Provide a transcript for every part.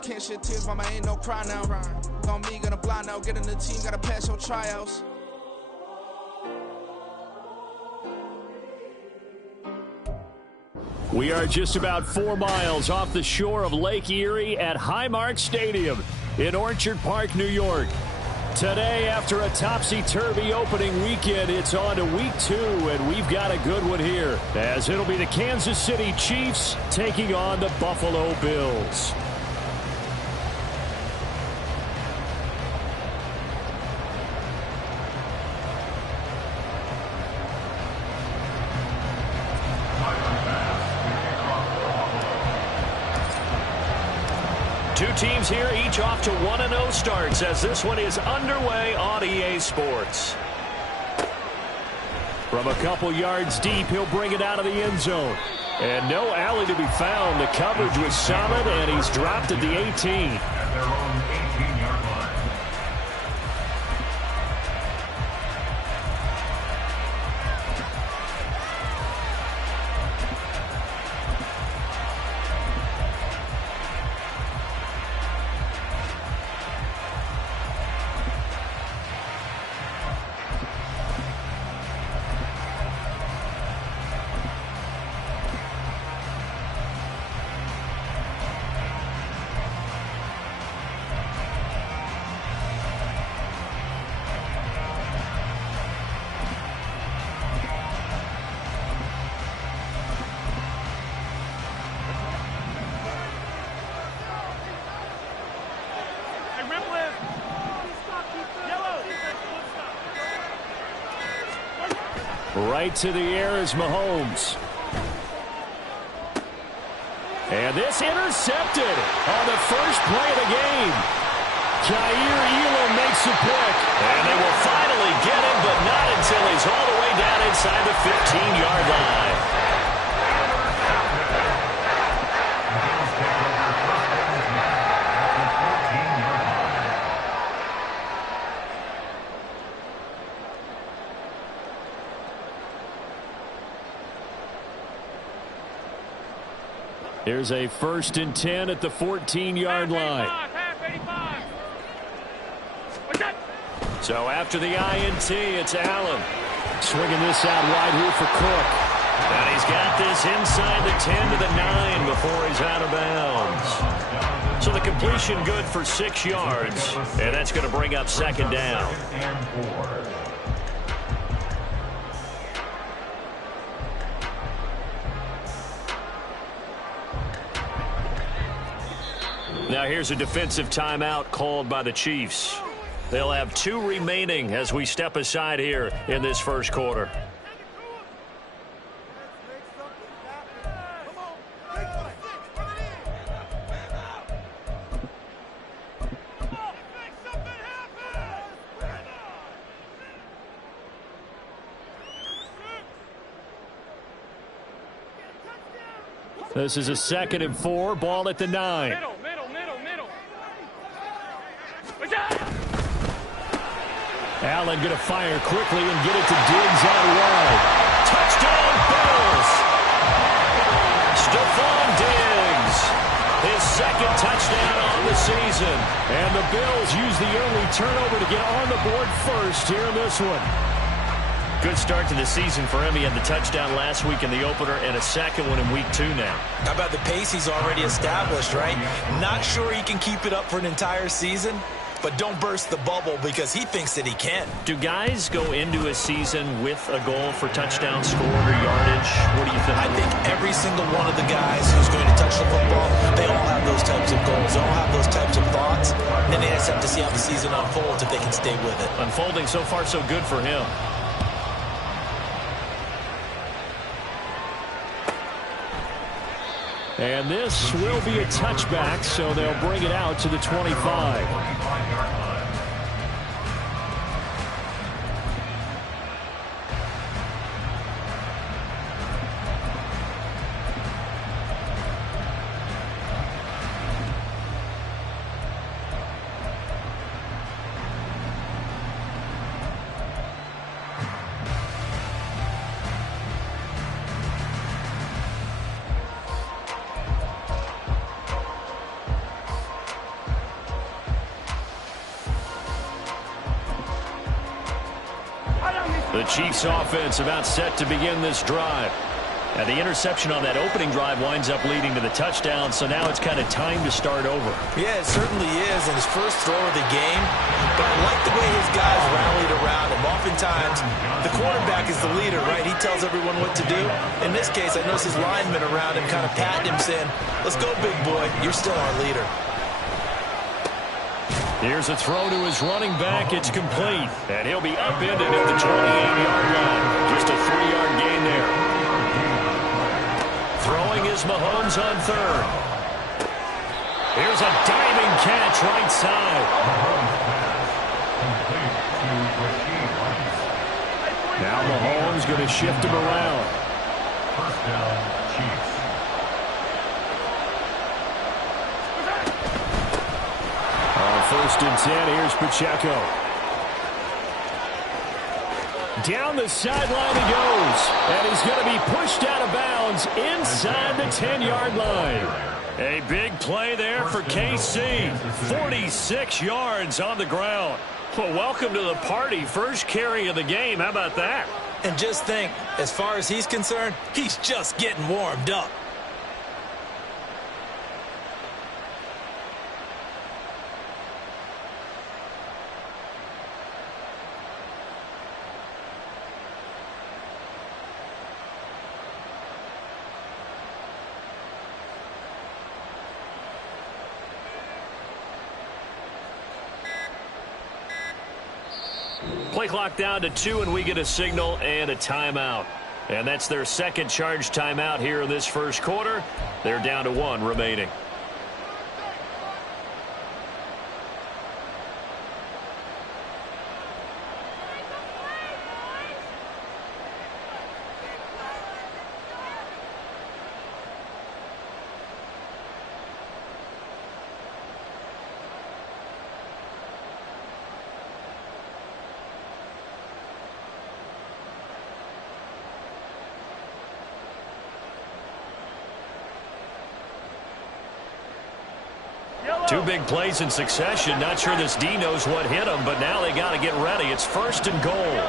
can't shed tears, mama, ain't no cry now. Gonna me, gonna blind now, get in the team, gotta pass your tryouts. We are just about 4 miles off the shore of Lake Erie at Highmark Stadium in Orchard Park, New York. Today, after a topsy-turvy opening weekend, it's on to week 2, and we've got a good one here, as it'll be the Kansas City Chiefs taking on the Buffalo Bills. Two teams here, each off to 1-0 starts as this one is underway on EA Sports. From a couple yards deep, he'll bring it out of the end zone. And no alley to be found. The coverage was solid, and he's dropped at the 18. At their own 18-yard line. Right to the air is Mahomes. And this intercepted on the first play of the game. Jair Elam makes a pick. And they will finally get him, but not until he's all the way down inside the 15-yard line. Here's a 1st and 10 at the 14-yard line. So after the INT, it's Allen. Swinging this out wide here for Cook. And he's got this inside the 10 to the 9 before he's out of bounds. So the completion good for 6 yards. And that's going to bring up 2nd down. Now here's a defensive timeout called by the Chiefs. They'll have 2 remaining as we step aside here in this first quarter. This is a 2nd and 4, ball at the 9. Allen going to fire quickly and get it to Diggs out wide. Touchdown, Bills! Stephon Diggs, his 2nd touchdown on the season. And the Bills use the early turnover to get on the board first here in this one. Good start to the season for him. He had the touchdown last week in the opener and a 2nd one in week 2 now. How about the pace he's already established, right? Not sure he can keep it up for an entire season, but don't burst the bubble because he thinks that he can. Do guys go into a season with a goal for touchdown scored or yardage? What do you think? I think every single one of the guys who's going to touch the football, they all have those types of goals. They all have those types of thoughts. And then they just have to see how the season unfolds if they can stay with it. Unfolding so far so good for him. And this will be a touchback, so they'll bring it out to the 25. The Chiefs offense about set to begin this drive. And the interception on that opening drive winds up leading to the touchdown, so now it's kind of time to start over. Yeah, it certainly is, and his first throw of the game. But I like the way his guys rallied around him. Oftentimes, the quarterback is the leader, right? He tells everyone what to do. In this case, I noticed his linemen around him kind of patting him, saying, "Let's go, big boy. You're still our leader." Here's a throw to his running back. It's complete. And he'll be upended at the 28-yard line. Just a 3-yard gain there. Throwing is Mahomes on third. Here's a diving catch right side. Now Mahomes going to shift him around. First down, Chiefs. On 1st and 10, here's Pacheco. Down the sideline he goes, and he's going to be pushed out of bounds inside the 10-yard line. A big play there for KC. 46 yards on the ground. Well, welcome to the party. First carry of the game. How about that? And just think, as far as he's concerned, he's just getting warmed up. Play clock down to 2, and we get a signal and a timeout. And that's their second charge timeout here in this first quarter. They're down to 1 remaining. Two big plays in succession. Not sure this D knows what hit him, but now they got to get ready. It's 1st and goal.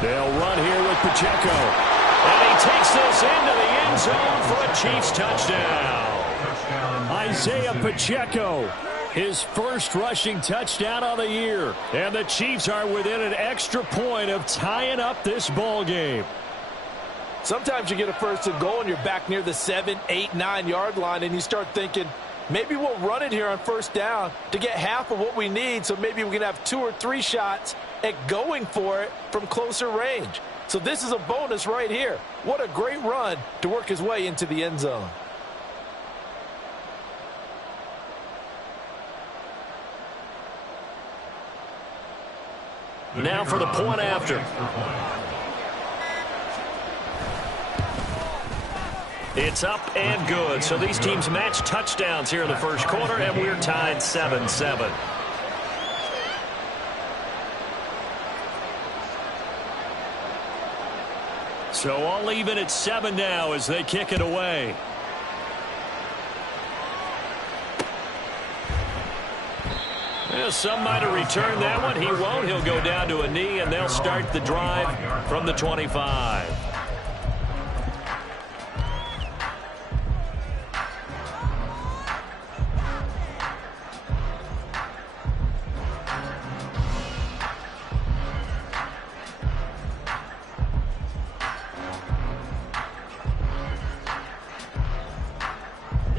They'll run here with Pacheco. And he takes this into the end zone for a Chiefs touchdown. Isaiah Pacheco, his first rushing touchdown of the year. And the Chiefs are within an extra point of tying up this ball game. Sometimes you get a 1st and goal and you're back near the 7, 8, 9-yard line, and you start thinking, maybe we'll run it here on 1st down to get half of what we need, so maybe we can have 2 or 3 shots at going for it from closer range. So this is a bonus right here. What a great run to work his way into the end zone. Now for the point after. It's up and good. So these teams match touchdowns here in the first quarter, and we're tied 7-7. So all even at 7 now as they kick it away. Well, some might have returned that one. He won't. He'll go down to a knee, and they'll start the drive from the 25.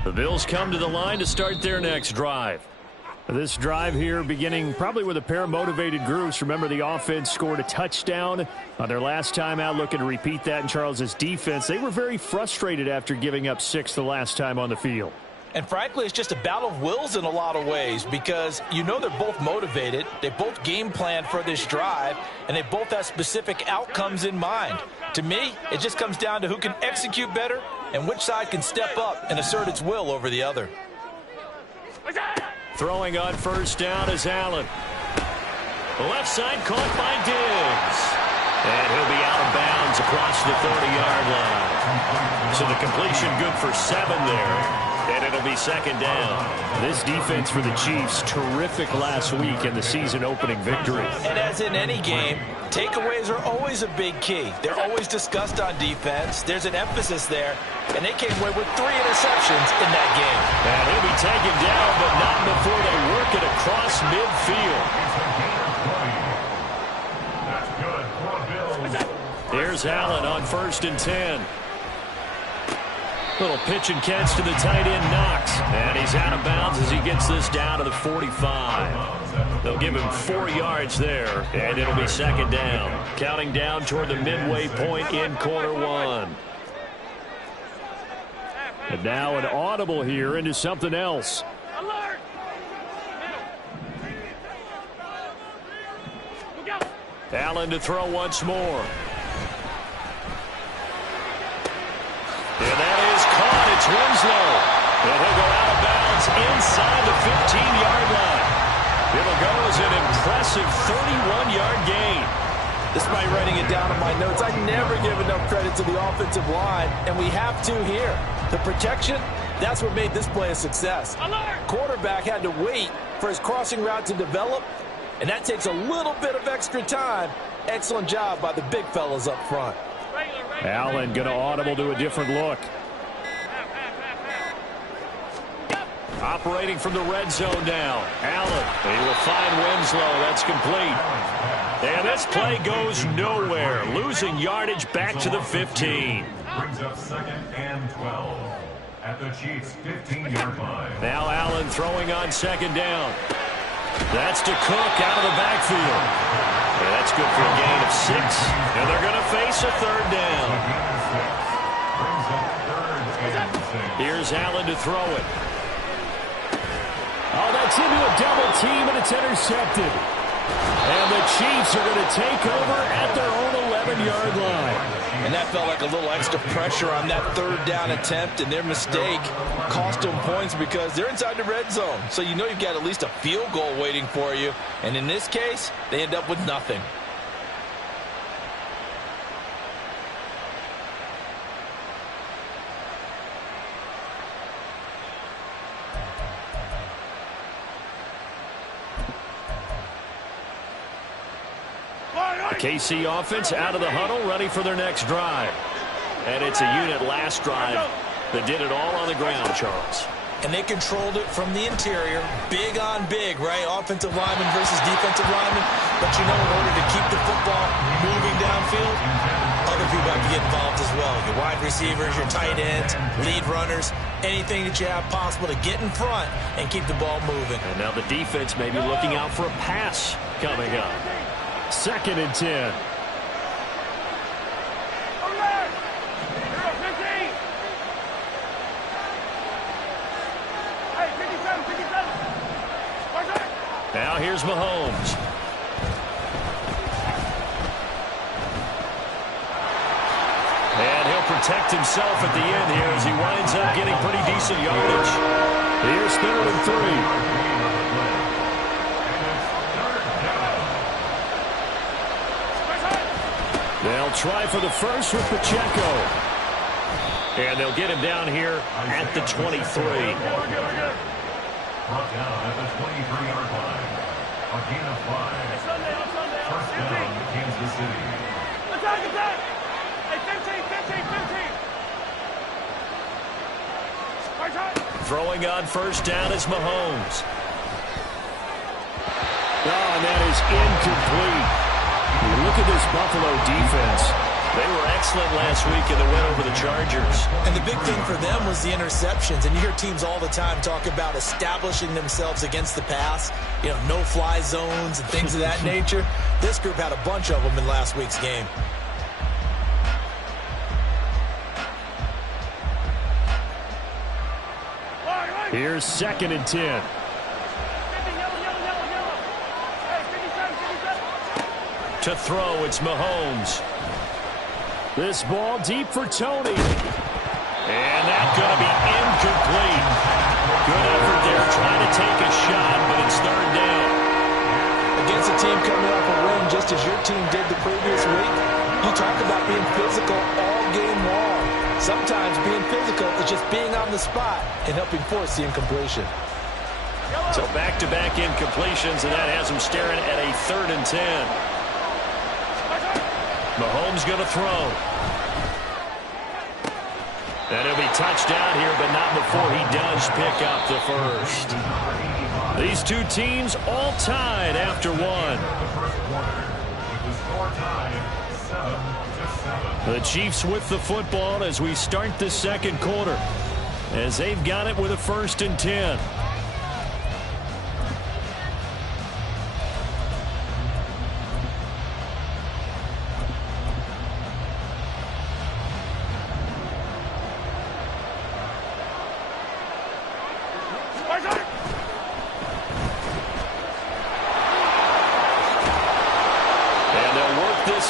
The Bills come to the line to start their next drive. This drive here beginning probably with a pair of motivated groups. Remember, the offense scored a touchdown on their last time out, looking to repeat that in Charles's defense. They were very frustrated after giving up 6 the last time on the field. And frankly, it's just a battle of wills in a lot of ways, because you know they're both motivated, they both game plan for this drive, and they both have specific outcomes in mind. To me, it just comes down to who can execute better and which side can step up and assert its will over the other. Throwing on 1st down is Allen. The left side caught by Diggs. And he'll be out of bounds across the 30-yard line. So the completion good for 7 there. And it'll be second down. This defense for the Chiefs, terrific last week in the season-opening victory. And as in any game, takeaways are always a big key. They're always discussed on defense. There's an emphasis there, and they came away with 3 interceptions in that game. And he'll be taken down, but not before they work it across midfield. That's good for Bills. Here's Allen on 1st and 10. Little pitch and catch to the tight end, Knox. And he's out of bounds as he gets this down to the 45. They'll give him 4 yards there, and it'll be second down. Counting down toward the midway point in quarter 1. And now an audible here into something else. Alert! Allen to throw once more. And that is caught. It's Winslow. And he'll go out of bounds inside the 15-yard line. It'll go as an impressive 31-yard gain. Despite writing it down in my notes, I never give enough credit to the offensive line, and we have to here. The protection, that's what made this play a success. Alert! Quarterback had to wait for his crossing route to develop, and that takes a little bit of extra time. Excellent job by the big fellas up front. Allen going to audible to a different look. Operating from the red zone now. Allen, he will find Winslow. That's complete. And this play goes nowhere. Losing yardage back to the 15. Brings up 2nd and 12 at the Chiefs' 15-yard line. Now Allen throwing on 2nd down. That's to Cook out of the backfield. And that's good for a gain of 6. And they're going to face a 3rd down. Brings up 3rd and 6. Here's Allen to throw it. Oh, that's into a double team, and it's intercepted. And the Chiefs are going to take over at their own 11-yard line. And that felt like a little extra pressure on that 3rd down attempt, and their mistake cost them points because they're inside the red zone. So you know you've got at least a field goal waiting for you. And in this case, they end up with nothing. KC offense out of the huddle, ready for their next drive. And it's a unit last drive that did it all on the ground, Charles. And they controlled it from the interior. Big on big, right? Offensive lineman versus defensive lineman. But you know, in order to keep the football moving downfield, other people have to get involved as well. Your wide receivers, your tight ends, lead runners, anything that you have possible to get in front and keep the ball moving. And now the defense may be looking out for a pass coming up. 2nd and 10. Now here's Mahomes. And he'll protect himself at the end here as he winds up getting pretty decent yardage. Here's 3rd and 3. They'll try for the first with Pacheco. And they'll get him down here at the 23. Brought down at the 23-yard line. A gain of 5. 1st down, Kansas City. Attack, attack! Hey, 15, 15, 15! Throwing on 1st down is Mahomes. Oh, and that is incomplete. You look at this Buffalo defense. They were excellent last week in the win over the Chargers. And the big thing for them was the interceptions. And you hear teams all the time talk about establishing themselves against the pass. You know, no-fly zones and things of that nature. This group had a bunch of them in last week's game. Here's 2nd and 10. To throw, it's Mahomes. This ball deep for Tony. And that's going to be incomplete. Good effort there trying to take a shot, but it's 3rd down. Against a team coming off a win just as your team did the previous week, you talk about being physical all game long. Sometimes being physical is just being on the spot and helping force the incompletion. So back-to-back incompletions, and that has him staring at a 3rd and 10. Mahomes going to throw. And he'll be touched down here, but not before he does pick up the first. These two teams all tied after one. The Chiefs with the football as we start the second quarter, as they've got it with a 1st and 10.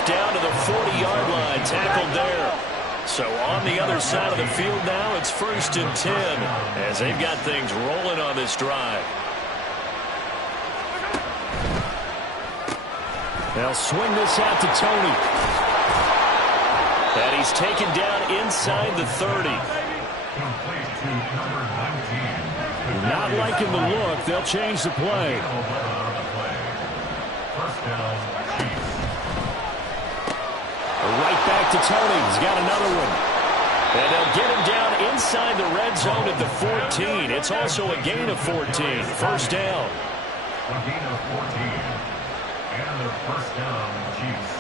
Down to the 40-yard line, tackled there. So on the other side of the field now, it's 1st and 10 as they've got things rolling on this drive. They'll swing this out to Tony. And he's taken down inside the 30. Not liking the look. They'll change the play. First down, Chiefs. Right back to Tony. He's got another one. And they'll get him down inside the red zone at the 14. It's also a gain of 14. First down. A gain of 14. And the first down, Chiefs.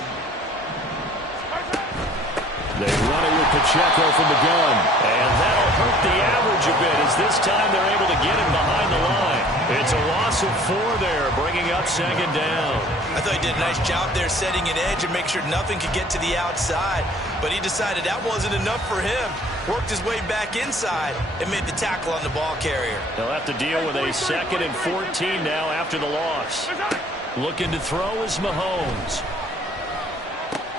They run it with Pacheco from the gun. And that'll hurt the average a bit as this time they're able to get him behind the line. It's a loss of 4 there, bringing up 2nd down. I thought he did a nice job there setting an edge and make sure nothing could get to the outside. But he decided that wasn't enough for him. Worked his way back inside and made the tackle on the ball carrier. They'll have to deal with a 2nd and 14 now after the loss. Looking to throw is Mahomes.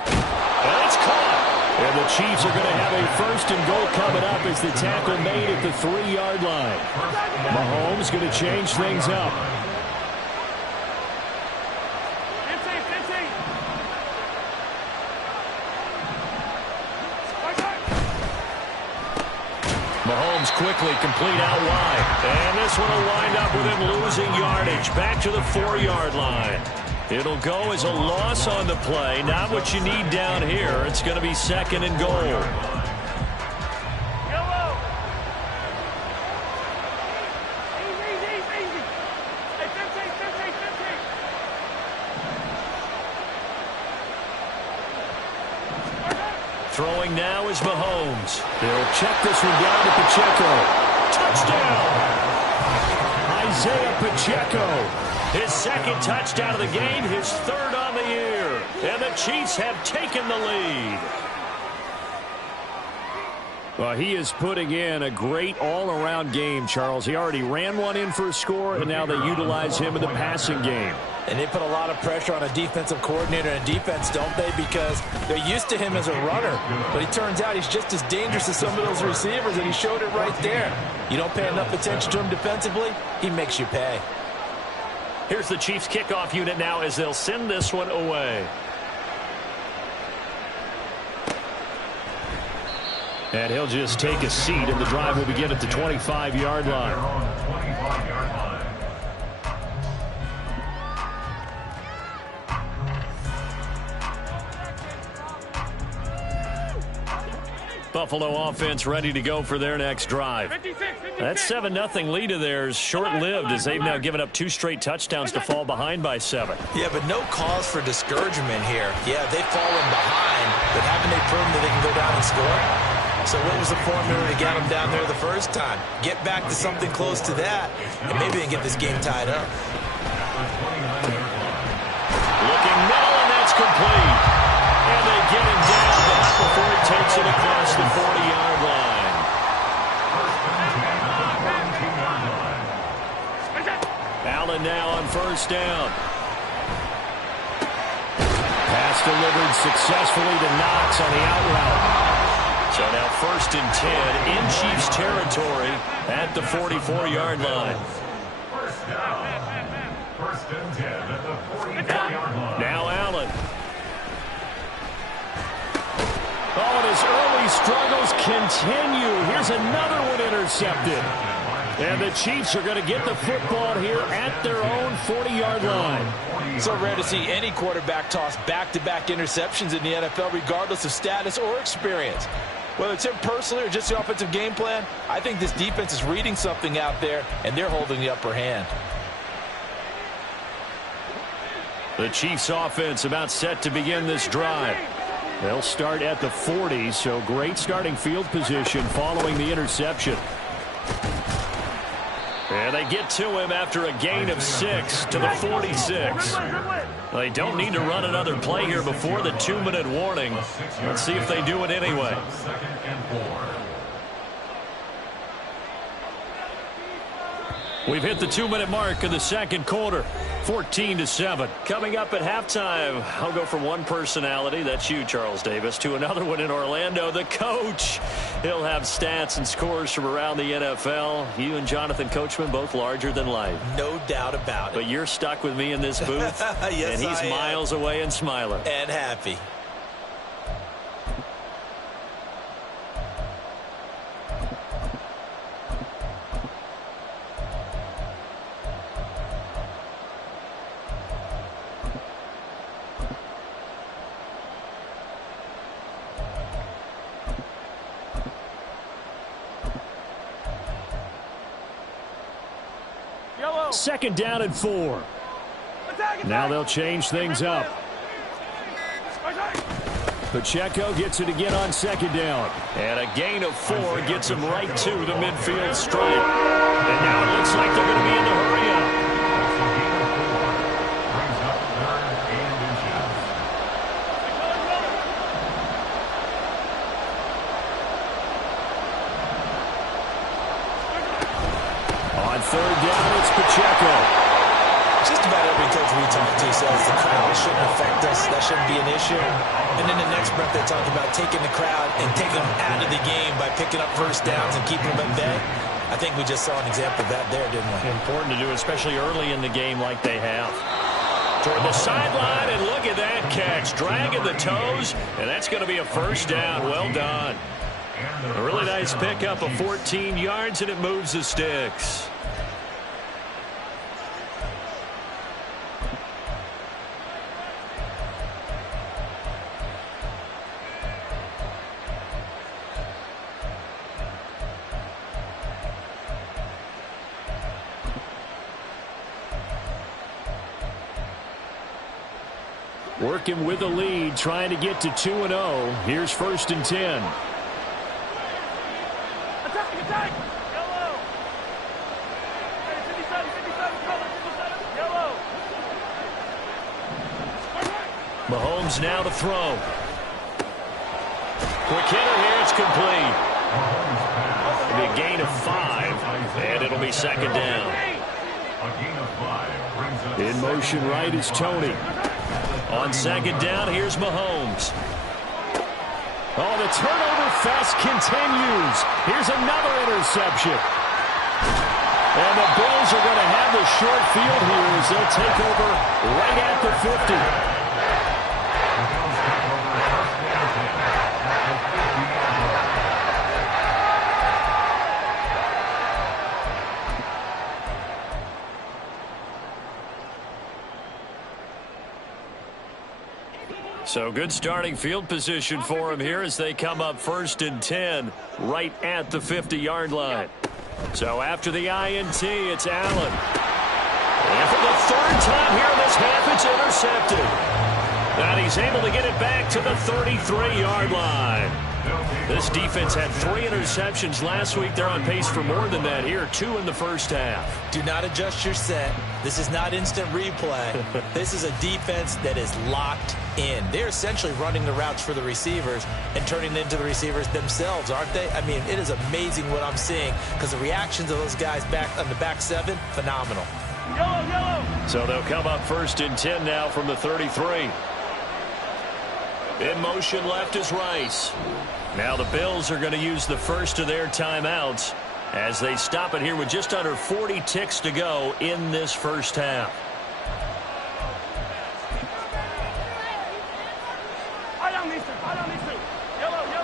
And it's caught. And the Chiefs are going to have a 1st and goal coming up as the tackle made at the 3-yard line. Mahomes going to change things up. Mahomes quickly complete out wide. And this one will wind up with him losing yardage. Back to the 4-yard line. It'll go as a loss on the play. Not what you need down here. It's going to be 2nd and goal. Throwing now is Mahomes. They'll check this one down to Pacheco. Touchdown! Isaiah Pacheco. His 2nd touchdown of the game, his 3rd on the year. And the Chiefs have taken the lead. Well, he is putting in a great all-around game, Charles. He already ran one in for a score, and now they utilize him in the passing game. And they put a lot of pressure on a defensive coordinator and defense, don't they? Because they're used to him as a runner. But it turns out he's just as dangerous as some of those receivers, and he showed it right there. You don't pay enough attention to him defensively, he makes you pay. Here's the Chiefs kickoff unit now as they'll send this one away. And he'll just take a seat, and the drive will begin at the 25-yard line. Buffalo offense ready to go for their next drive. That 7-0 lead of theirs short-lived as they've now given up 2 straight touchdowns to fall behind by 7. Yeah, but no cause for discouragement here. Yeah, they've fallen behind, but haven't they proven that they can go down and score? So what was the formula to get them down there the first time? Get back to something close to that, and maybe they can get this game tied up. Looking middle, and that's complete. And they get him down, but not before he takes it across the 40-yard line. Allen now on 1st down. Pass delivered successfully to Knox on the out route. So now 1st and 10 in Chiefs territory at the 44-yard line. First down. 1st and 10 at the 44-yard line. Now Allen. Oh, and his early struggles continue. Here's another one intercepted. And the Chiefs are going to get the football here at their own 40-yard line. So rare to see any quarterback toss back-to-back interceptions in the NFL, regardless of status or experience. Whether it's him personally or just the offensive game plan, I think this defense is reading something out there, and they're holding the upper hand. The Chiefs offense about set to begin this drive. They'll start at the 40, so great starting field position following the interception. And they get to him after a gain of 6 to the 46. They don't need to run another play here before the 2-minute warning. Let's see if they do it anyway. We've hit the 2-minute mark in the second quarter. 14-7. Coming up at halftime, I'll go from one personality, that's you, Charles Davis, to another one in Orlando, the coach. He'll have stats and scores from around the NFL. You and Jonathan Coachman, both larger than life. No doubt about it. But you're stuck with me in this booth, yes, and he's miles away and smiling. And happy. Second down and 4. Now they'll change things up. Pacheco gets it again on second down. And a gain of 4 gets him right to the midfield stripe. And now it looks like they're going to be in the hurry up. On third down, it's Pacheco. Just about every coach we talk to says the crowd shouldn't affect us. That shouldn't be an issue. And then the next breath they talk about taking the crowd and taking them out of the game by picking up first downs and keeping them at bay. I think we just saw an example of that there, didn't we? Important to do, especially early in the game like they have. Toward the sideline, and look at that catch. Dragging the toes, and that's going to be a first down. Well done. A really nice pickup of 14 yards, and it moves the sticks. Working with a lead, trying to get to 2-0. Here's 1st and 10. Attack! Yellow! 57, yellow! Mahomes now to throw. Quick hitter here, it's complete. It'll be a gain of 5, and it'll be second down. In motion right is Tony. On second down, here's Mahomes. Oh, the turnover fest continues. Here's another interception. And the Bills are going to have the short field here as they'll take over right at the 50. So good starting field position for him here as they come up 1st and 10 right at the 50-yard line. So after the INT, it's Allen. And for the 3rd time here in this half, it's intercepted. And he's able to get it back to the 33-yard line. This defense had 3 interceptions last week. They're on pace for more than that here, 2 in the first half. Do not adjust your set. This is not instant replay. This is a defense that is locked in. They're essentially running the routes for the receivers and turning it into the receivers themselves, aren't they? I mean, it is amazing what I'm seeing because the reactions of those guys back on the back 7, phenomenal. Yellow! So they'll come up 1st and 10 now from the 33. In motion left is Rice. Now the Bills are going to use the first of their timeouts as they stop it here with just under 40 ticks to go in this first half. Eye on these two. Yellow!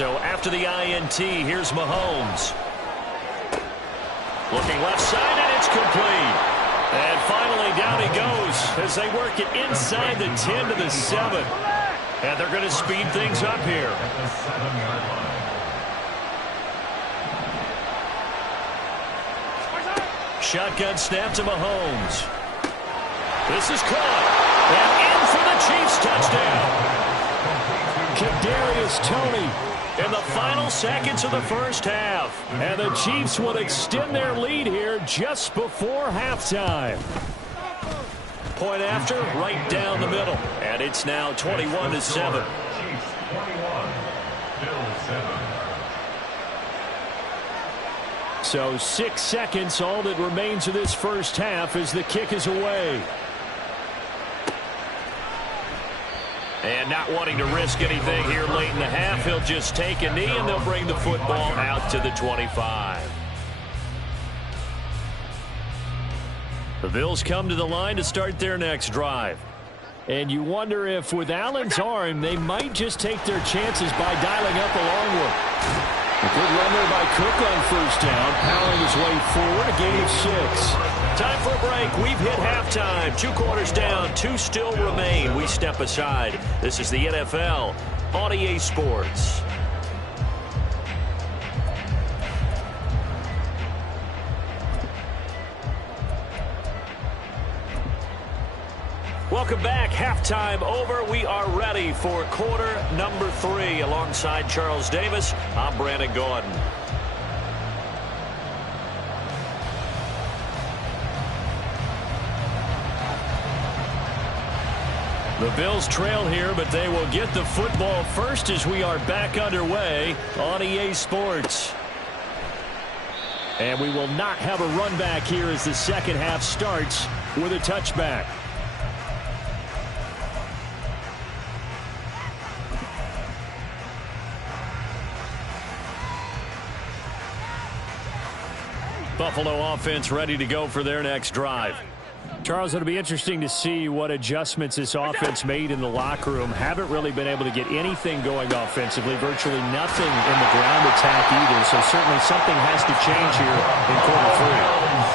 So after the INT, here's Mahomes. Looking left side, and it's complete. And finally, down he goes as they work it inside the 10 to the 7. And they're going to speed things up here. At the 7-yard line. Shotgun snap to Mahomes. This is caught. And in for the Chiefs touchdown. Kadarius Toney. In the final seconds of the first half. And the Chiefs will extend their lead here just before halftime. Point after, right down the middle. And it's now 21 to 7. Chiefs 21, Bills 7. So 6 seconds, all that remains of this first half as the kick is away. And not wanting to risk anything here late in the half, he'll just take a knee and they'll bring the football out to the 25. The Bills come to the line to start their next drive. And you wonder if with Allen's arm, they might just take their chances by dialing up a long one. A good run there by Cook on first down, powering his way forward, a gain of 6. Time for a break. We've hit halftime. 2 quarters down, 2 still remain. We step aside. This is the NFL on EA Sports. Welcome back. Halftime over. We are ready for quarter number 3. Alongside Charles Davis, I'm Brandon Gordon. The Bills trail here, but they will get the football first as we are back underway on EA Sports. And we will not have a run back here as the second half starts with a touchback. Buffalo offense ready to go for their next drive. Charles, it'll be interesting to see what adjustments this offense made in the locker room. Haven't really been able to get anything going offensively, virtually nothing in the ground attack either. So certainly something has to change here in quarter 3.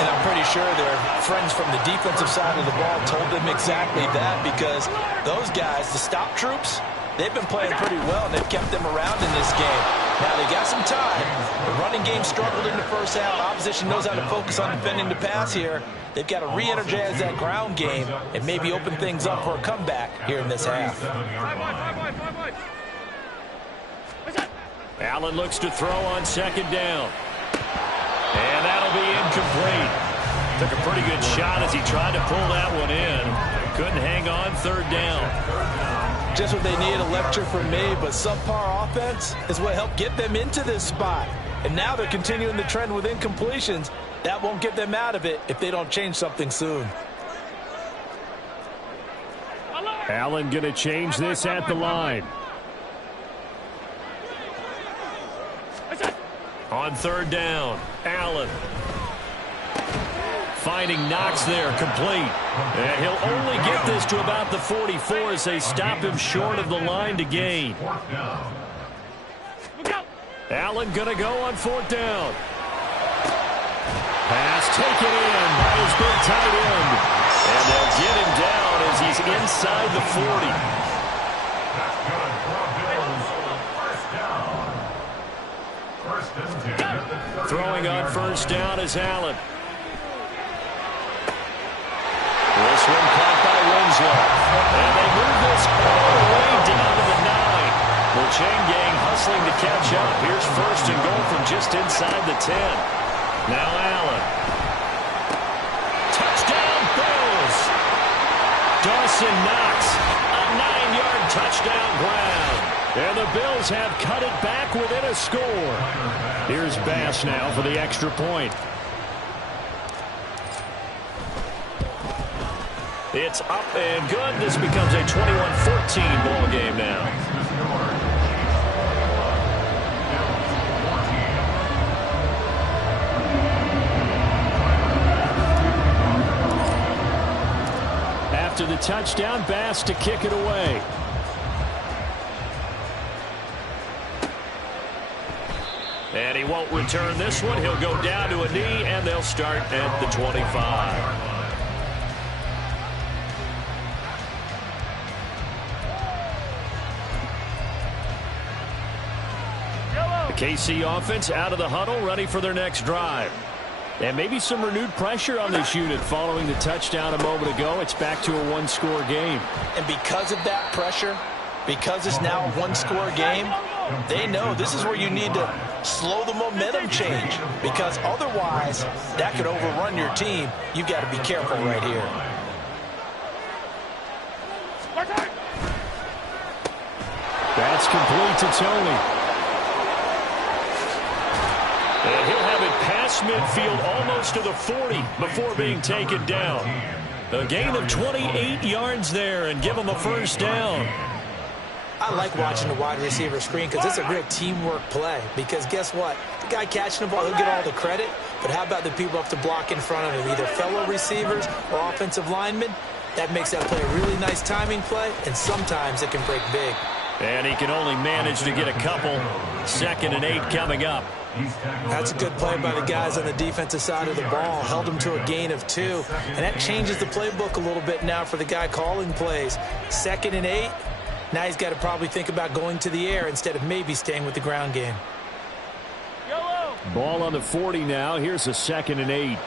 And I'm pretty sure their friends from the defensive side of the ball told them exactly that, because those guys, the stop troops, they've been playing pretty well, and they've kept them around in this game. Now, they got some time. The running game struggled in the first half. Opposition knows how to focus on defending the pass here. They've got to re-energize that ground game and maybe open things up for a comeback here in this half. Allen looks to throw on second down. And that'll be incomplete. Took a pretty good shot as he tried to pull that one in. Couldn't hang on third down. Just what they need, a lecture from me, but subpar offense is what helped get them into this spot. And now they're continuing the trend with incompletions. That won't get them out of it if they don't change something soon. Allen going to change this at the line. On third down, Allen. Finding Knox there, complete. And he'll only get this to about the 44 as they stop him short of the line to gain. Allen going to go on fourth down. Pass taken in by his big tight end. And they'll get him down as he's inside the 40. That's good for Bills. First down. First and 10 at the 30-yard Throwing on line. first down is Allen. This one caught by Winslow. And they move this all the way down to the 9. The chain gang hustling to catch up. Here's first and goal from just inside the 10. Now Allen. Touchdown Bills. Dawson Knox, a 9-yard touchdown ground. And the Bills have cut it back within a score. Here's Bass now for the extra point. It's up and good. This becomes a 21-14 ball game now. After the touchdown, Bass to kick it away. And he won't return this one. He'll go down to a knee, and they'll start at the 25. KC offense out of the huddle, ready for their next drive. And maybe some renewed pressure on this unit following the touchdown a moment ago. It's back to a one-score game. And because of that pressure, because it's now a one-score game, they know this is where you need to slow the momentum change, because otherwise that could overrun your team. You've got to be careful right here. That's complete to Tony. And he'll have it past midfield almost to the 40 before being taken down. A gain of 28 yards there and give him a first down. I like watching the wide receiver screen because it's a great teamwork play. Because guess what? The guy catching the ball, he'll get all the credit. But how about the people up to block in front of him, either fellow receivers or offensive linemen? That makes that play a really nice timing play, and sometimes it can break big. And he can only manage to get a couple. 2nd and 8 coming up. That's a good play by the guys on the defensive side of the ball. Held them to a gain of 2. And that changes the playbook a little bit now for the guy calling plays. 2nd and 8. Now he's got to probably think about going to the air instead of maybe staying with the ground game. Ball on the 40 now. Here's a 2nd and 8.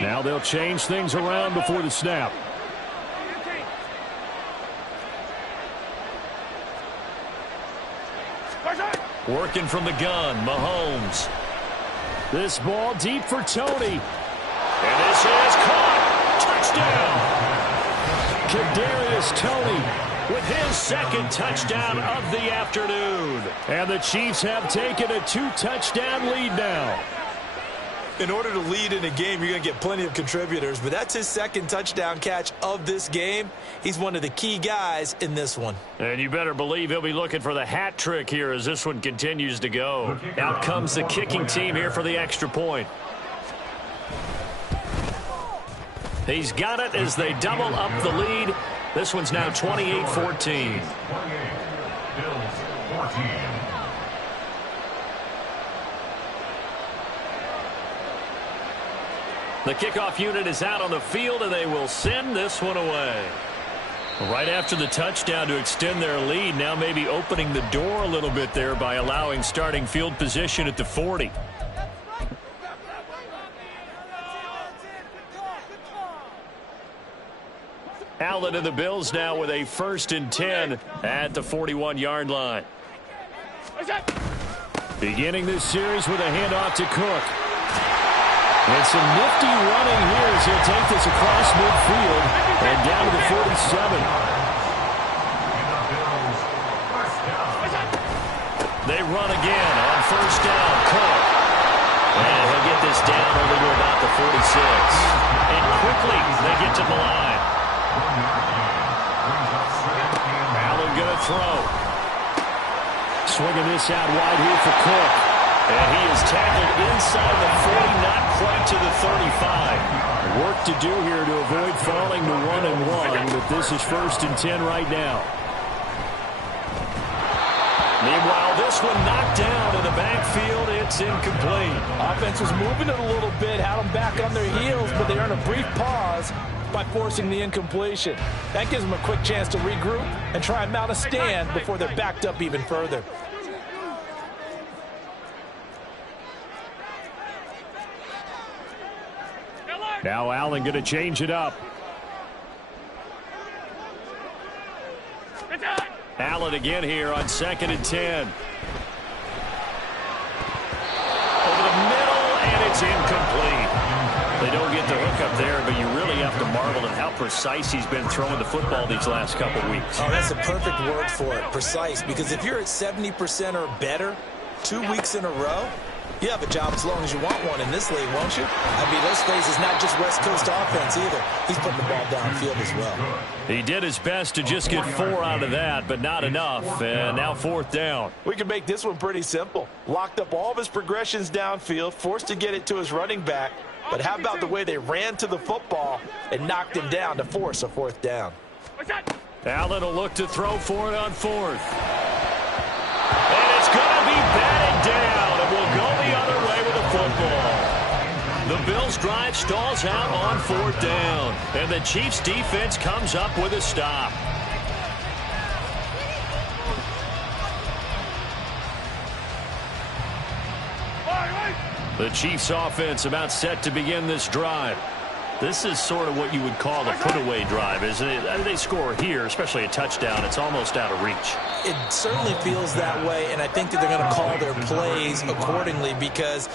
Now they'll change things around before the snap. Working from the gun, Mahomes. This ball deep for Tony. And this is caught. Touchdown. Kadarius Toney with his 2nd touchdown of the afternoon. And the Chiefs have taken a 2-touchdown lead now. In order to lead in a game, you're going to get plenty of contributors, but that's his 2nd touchdown catch of this game. He's one of the key guys in this one. And you better believe he'll be looking for the hat trick here as this one continues to go. Out comes the kicking team here for the extra point. He's got it as they double up the lead. This one's now 28-14. Bills 14. The kickoff unit is out on the field, and they will send this one away. Right after the touchdown to extend their lead, now maybe opening the door a little bit there by allowing starting field position at the 40. Allen and the Bills now with a 1st and 10 at the 41-yard line. Beginning this series with a handoff to Cook. And some nifty running here as he'll take this across midfield and down to the 47. They run again on 1st down. Cook. And he'll get this down over to about the 46. And quickly they get to the line. Allen going to throw. Swinging this out wide here for Cook. And he is tackled inside the 40, not quite to the 35. Work to do here to avoid falling to 1-1, but this is 1st and 10 right now. Meanwhile, this one knocked down in the backfield. It's incomplete. Offense was moving it a little bit, had them back on their heels, but they earned a brief pause by forcing the incompletion. That gives them a quick chance to regroup and try and mount a stand before they're backed up even further. Now Allen going to change it up. Allen again here on 2nd and 10. Over the middle, and it's incomplete. They don't get the hook up there, but you really have to marvel at how precise he's been throwing the football these last couple weeks. Oh, that's a perfect word for it, precise, because if you're at 70% or better 2 weeks in a row, you have a job as long as you want one in this league, won't you? I mean, let's face it, it's not just West Coast offense either. He's putting the ball downfield as well. He did his best to just get 4 out of that, but not enough. And now 4th down. We can make this one pretty simple. Locked up all of his progressions downfield, forced to get it to his running back. But how about the way they ran to the football and knocked him down to force a 4th down? Allen will look to throw for it on fourth. And it's going to be batted down. It will go the other way with the football. The Bills' drive stalls out on fourth down. And the Chiefs' defense comes up with a stop. The Chiefs' offense about set to begin this drive. This is sort of what you would call a put-away drive, isn't it? They score here, especially a touchdown. It's almost out of reach. It certainly feels that way, and I think that they're going to call their plays accordingly, because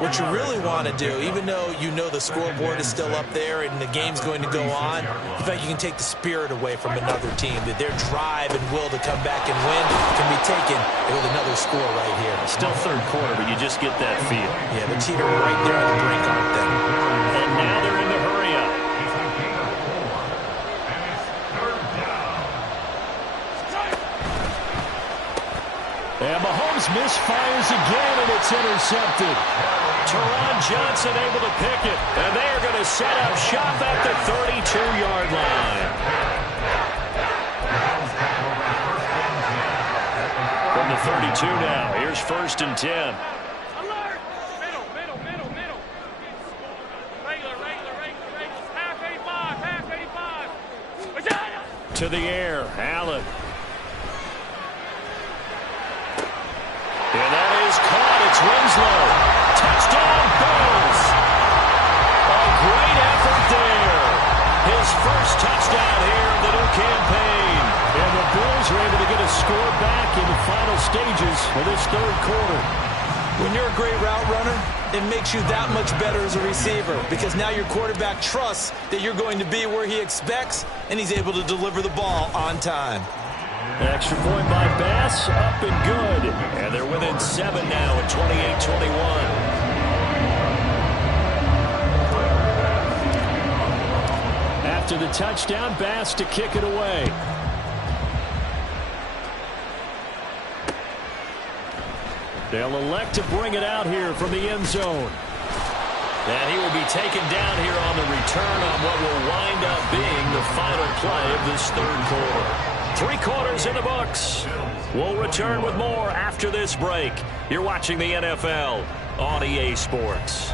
what you really want to do, even though you know the scoreboard is still up there and the game's going to go on, in fact, you can take the spirit away from another team, that their drive and will to come back and win can be taken with another score right here. Still third quarter, but you just get that feel. Yeah, the Chiefs are right there on the brink, aren't they? And now they're in the hurry-up. And Mahomes misfires again, and it's intercepted. Teron Johnson able to pick it, and they are going to set up shop at the 32-yard line. From the 32 now, here's 1st and 10. Alert! Middle. Regular. Half 85. To the air, Allen. And that is caught. It's Winslow. Touchdown, Bills. A great effort there. His first touchdown here of the new campaign. And the Bills are able to get a score back in the final stages of this third quarter. When you're a great route runner, it makes you that much better as a receiver, because now your quarterback trusts that you're going to be where he expects, and he's able to deliver the ball on time. Extra point by Bass, up and good. And they're within 7 now at 28-21. After the touchdown, Bass to kick it away. They'll elect to bring it out here from the end zone. And he will be taken down here on the return on what will wind up being the final play of this third quarter. 3 quarters in the books. We'll return with more after this break. You're watching the NFL on EA Sports.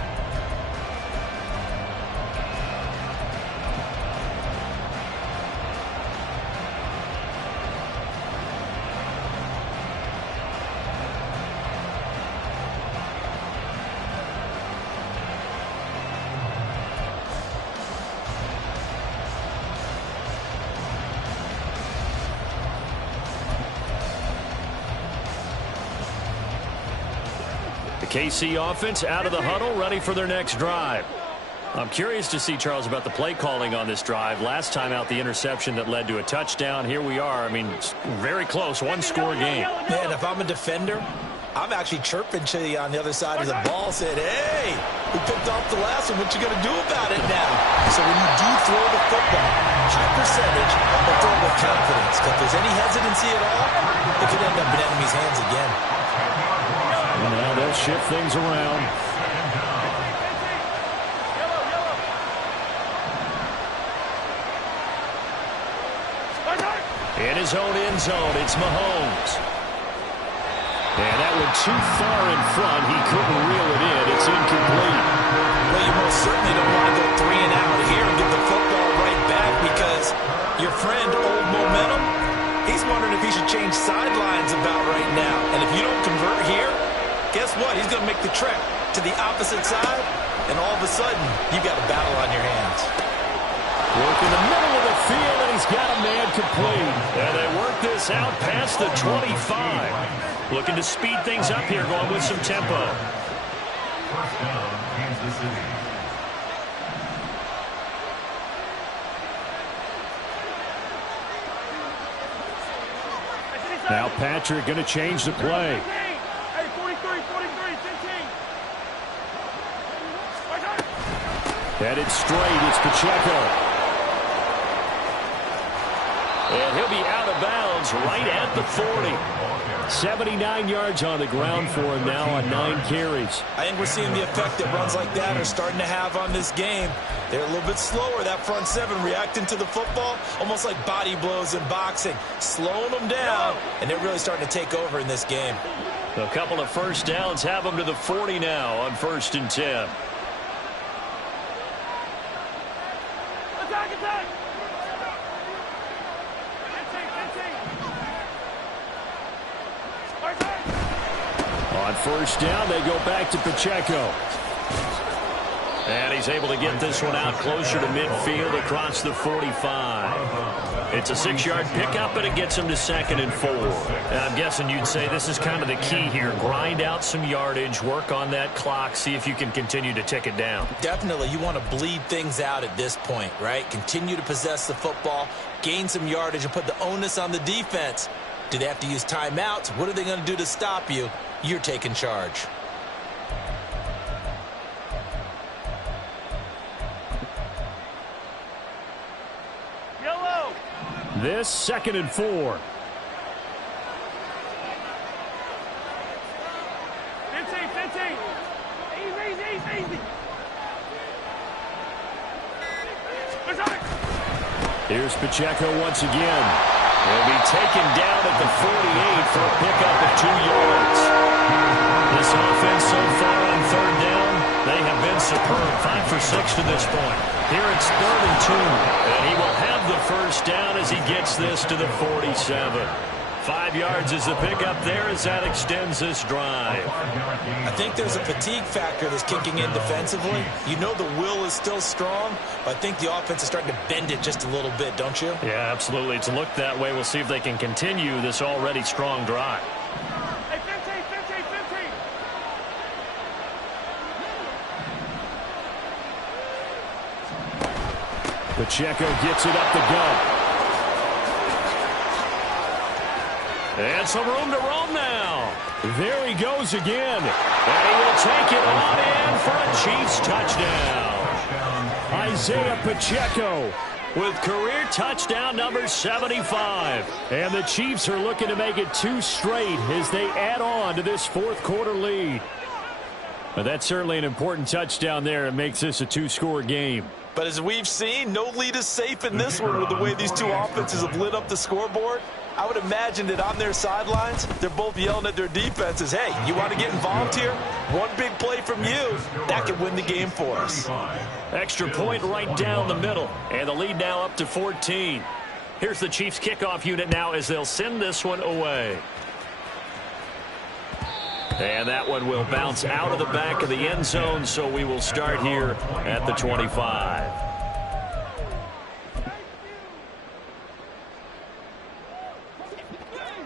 KC offense out of the huddle, ready for their next drive. I'm curious to see, Charles, about the play calling on this drive. Last time out, the interception that led to a touchdown. Here we are. I mean, it's very close, one-score game. Man, if I'm a defender, I'm actually chirping to you on the other side of the ball, saying, hey, we picked off the last one. What you going to do about it now? So when you do throw the football, high percentage, but throw it with confidence. Because if there's any hesitancy at all, it could end up in enemy's hands again. And now they'll shift things around. In his own end zone, it's Mahomes. And that went too far in front. He couldn't reel it in. It's incomplete. Well, you most certainly don't want to go 3 and out here and get the football right back, because your friend, Old Momentum, he's wondering if he should change sidelines about right now. And if you don't convert here, guess what? He's going to make the trek to the opposite side, and all of a sudden, you've got a battle on your hands. Work in the middle of the field, and he's got a man complete. And they work this out past the 25. Looking to speed things up here, going with some tempo. First down, Kansas City. Now Patrick going to change the play. Hey, 43, 15. Headed straight, it's Pacheco. And he'll be out of bounds downs right at the 40. 79 yards on the ground for him now on 9 carries. I think we're seeing the effect that runs like that are starting to have on this game. They're a little bit slower, that front seven, reacting to the football, almost like body blows in boxing, slowing them down, and they're really starting to take over in this game. A couple of first downs have them to the 40 now on 1st and 10. Attack, attack! On 1st down, they go back to Pacheco. And he's able to get this one out closer to midfield across the 45. It's a 6-yard pickup, and it gets him to 2nd and 4. And I'm guessing you'd say this is kind of the key here. Grind out some yardage, work on that clock, see if you can continue to tick it down. Definitely, you want to bleed things out at this point, right? Continue to possess the football, gain some yardage, and put the onus on the defense. Do they have to use timeouts? What are they going to do to stop you? You're taking charge. Yellow! This 2nd and 4. Easy, easy. Here's Pacheco once again. He'll be taken down at the 48 for a pickup of 2 yards. This offense so far on 3rd down, they have been superb. 5 for 6 to this point. Here it's 3rd and 2. And he will have the first down as he gets this to the 47. 5 yards is the pickup there as that extends this drive. I think there's a fatigue factor that's kicking in defensively. You know the will is still strong, but I think the offense is starting to bend it just a little bit, don't you? Yeah, absolutely. It's looked that way. We'll see if they can continue this already strong drive. Hey, 15. Pacheco gets it up the gut. And some room to roam now. There he goes again. And he will take it on in for a Chiefs touchdown. Isaiah Pacheco With career touchdown number 75. And the Chiefs are looking to make it 2 straight as they add on to this 4th quarter lead. But that's certainly an important touchdown there. It makes this a 2-score game. But as we've seen, no lead is safe in this one with the way these two offenses have lit up the scoreboard. I would imagine that on their sidelines, they're both yelling at their defenses, hey, you want to get involved here? One big play from you, that could win the game for us. Extra point right down the middle. And the lead now up to 14. Here's the Chiefs kickoff unit now as they'll send this one away. And that one will bounce out of the back of the end zone, so we will start here at the 25.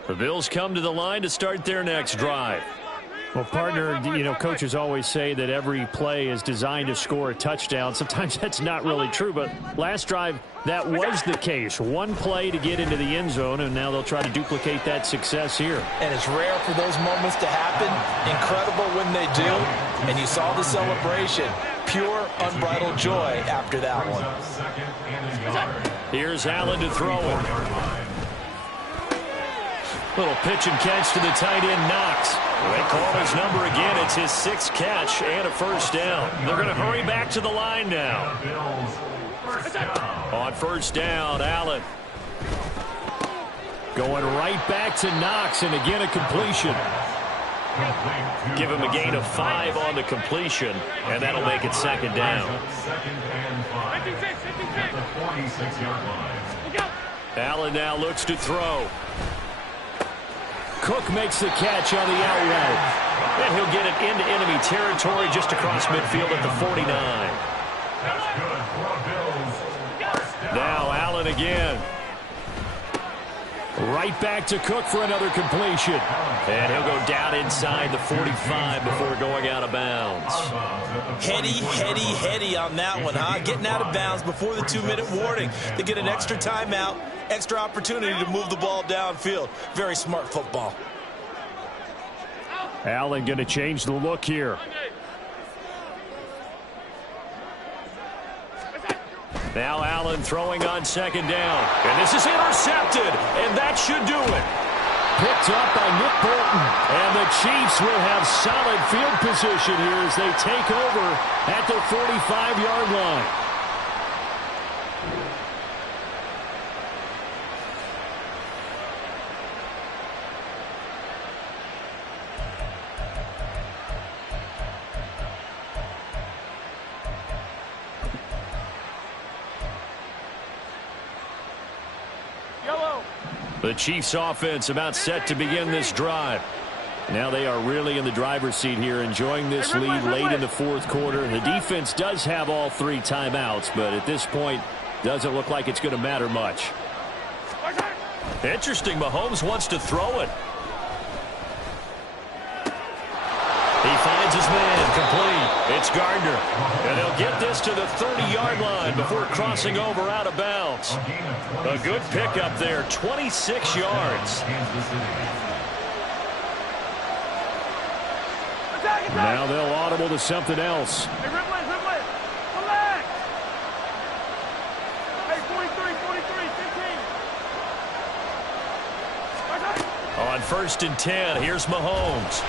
The Bills come to the line to start their next drive. Well, partner, you know, coaches always say that every play is designed to score a touchdown. Sometimes that's not really true, but last drive, that was the case. One play to get into the end zone, and now they'll try to duplicate that success here. And it's rare for those moments to happen. Incredible when they do. And you saw the celebration. Pure, unbridled joy after that one. Here's Allen to throw it. Little pitch and catch to the tight end, Knox. They call his number again. It's his 6th catch and a first down. They're going to hurry back to the line now. On 1st down, Allen. Going right back to Knox, and again a completion. Give him a gain of 5 on the completion, and that'll make it 2nd down. 56. Allen now looks to throw. Cook makes the catch on the out route. And he'll get it into enemy territory just across midfield at the 49. Now Allen again. Right back to Cook for another completion. And he'll go down inside the 45 before going out of bounds. Heady on that one, huh? Getting out of bounds before the 2-minute warning. They get an extra timeout, extra opportunity to move the ball downfield. Very smart football. Allen going to change the look here. Now Allen throwing on second down. And this is intercepted, and that should do it. Picked up by Nick Bolton. And the Chiefs will have solid field position here as they take over at the 45-yard line. The Chiefs offense about set to begin this drive. Now they are really in the driver's seat here, enjoying this lead late in the fourth quarter. The defense does have all 3 timeouts, but at this point, doesn't look like it's going to matter much. Interesting, Mahomes wants to throw it. He finds his man, complete. It's Gardner. And he'll get this to the 30-yard line before crossing over out of bounds. A good pickup there, 26 yards. Now they'll audible to something else. Hey, Ripley, relax. Hey, 43, 15. On 1st and 10, here's Mahomes.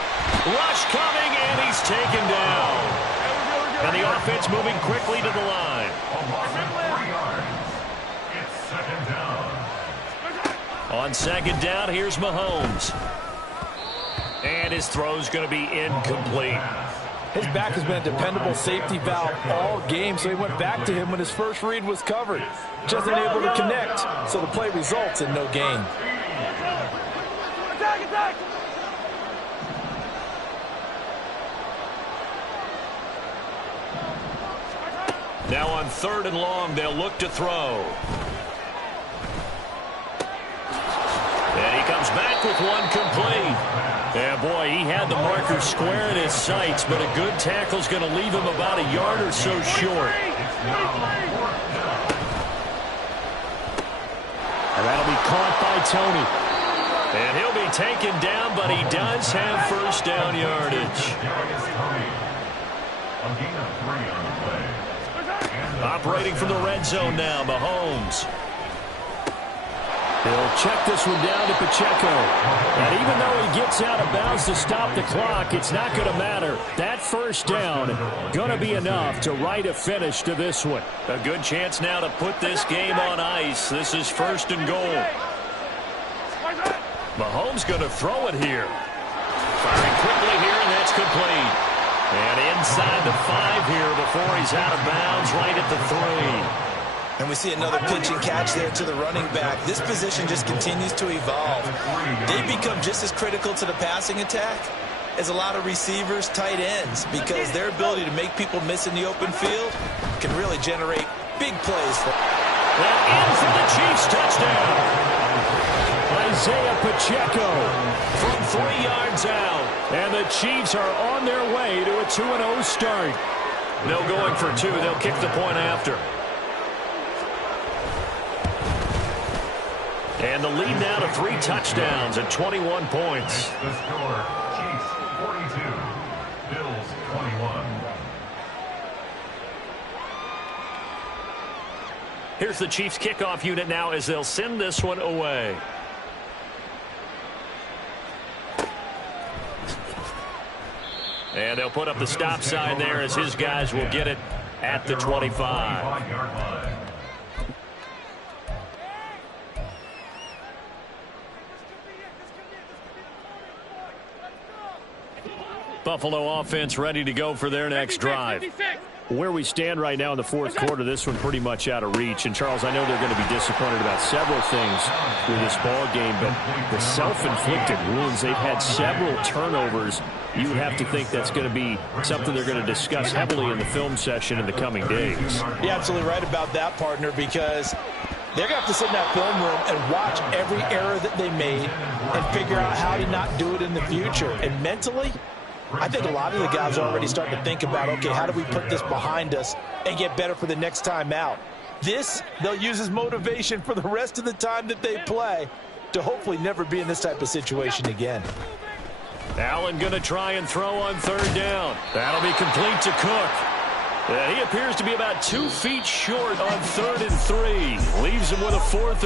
Rush coming, and he's taken down. And the offense moving quickly to the line. It's second down. On 2nd down, here's Mahomes. And his throw's going to be incomplete. His back has been a dependable safety valve all game, so he went back to him when his first read was covered. Just unable to connect, so the play results in no gain. Attack! Now on 3rd and long, they'll look to throw. And he comes back with one complete. Yeah, boy, he had the marker square in his sights, but a good tackle's going to leave him about a yard or so short. And that'll be caught by Tony. And he'll be taken down, but he does have first down yardage. A gain of 3 on the play. Operating from the red zone now, Mahomes. He'll check this one down to Pacheco. And even though he gets out of bounds to stop the clock, it's not going to matter. That first down going to be enough to write a finish to this one. A good chance now to put this game on ice. This is 1st and goal. Mahomes going to throw it here. Firing quickly here, and that's complete. And inside the 5 here before he's out of bounds, right at the 3. And we see another pitch and catch there to the running back. This position just continues to evolve. They become just as critical to the passing attack as a lot of receivers, tight ends, because their ability to make people miss in the open field can really generate big plays. And in for the Chiefs touchdown. Isaiah Pacheco from 3 yards out. And the Chiefs are on their way to a 2-0 start. No going for 2. They'll kick the point after. And the lead now to 3 touchdowns and 21 points. The score, Chiefs 42, Bills 21. Here's the Chiefs kickoff unit now as they'll send this one away. And they'll put up the stop sign there as his guys will get it at the 25. Buffalo offense ready to go for their next drive. Where we stand right now in the fourth quarter, this one pretty much out of reach. And, Charles, I know they're going to be disappointed about several things with this ball game, but the self-inflicted wounds, they've had several turnovers. You would have to think that's going to be something they're going to discuss heavily in the film session in the coming days. You're absolutely right about that, partner, because they're going to have to sit in that film room and watch every error that they made and figure out how to not do it in the future. And mentally, I think a lot of the guys are already starting to think about, okay, how do we put this behind us and get better for the next time out? This, they'll use as motivation for the rest of the time that they play to hopefully never be in this type of situation again. Allen going to try and throw on 3rd down. That'll be complete to Cook. And he appears to be about 2 feet short on 3rd and 3. Leaves him with a 4th